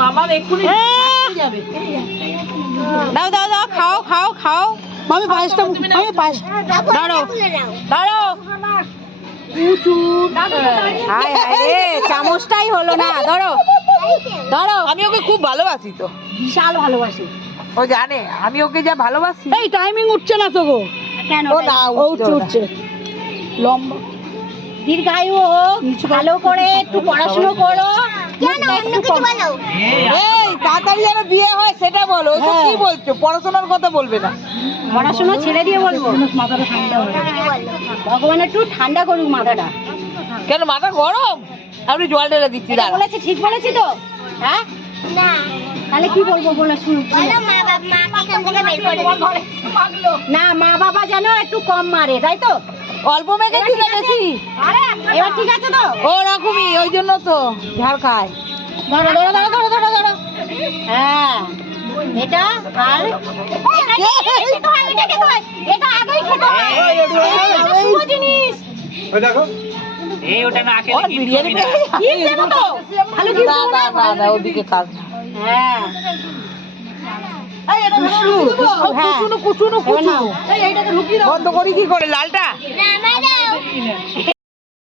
মামা এক্ষুনি যাবে। দাও দাও দাও, খাও খাও খাও। মামি পায়েসটা, মামি পায়েস দাঁড়ো দাঁড়ো। হায় হায় রে, চামচটাই হলো না। ধরো ধরো। আমি ওকে খুব ভালোবাসি তো, বিশাল ভালোবাসি। ও জানে আমি ওকে যা ভালোবাসি। এই টাইমিং উঠছে না তো গো। কেন? ও না, ও উঠছে, উঠছে। লম্বা দীর্ঘায়ু হোক, ভালো করে একটু পড়াশোনা করো। এই তাড়াতাড়ি যেন বিয়ে হয় সেটা বলো। ওইসব হ্যাঁ। কি বলছো? পড়াশোনার কথা বলবে না। পড়াশোনা ছেড়ে দিয়ে বলবো ভগবান একটু ঠান্ডা করুক মাথাটা। কেন মাথা গরম? আমি জল ঢেলে দিচ্ছি। এটা বলেছি, ঠিক বলেছি তো? হ্যাঁ, তাহলে কি বলবো বলে শুনুন। না, মা বাবা যেন একটু কম মারে, তাই তো? অল্প মেখেছি না বেশি? এবার ঠিক আছে তো? ওরকমই, ওই জন্য তো ঝাল খায়। ধরো ধরো ধরো ধরো ধরো ধরো। হ্যাঁ, এটা আর এটা খেতে হয়, এটা খেতে হয়, এটা আগেই খেতে হয়। এটা শুভ জিনিস। এই ওটা না খেলে ওর বিরিয়ানি পেয়ে কি দেবো তো? ভালো কি না না না না, ওদিকে খাস না। হ্যাঁ, কুচুনো হ্যাঁ। কুচুনো কুচুনো এবার নাও। বন্ধ করি কি করে লালটা?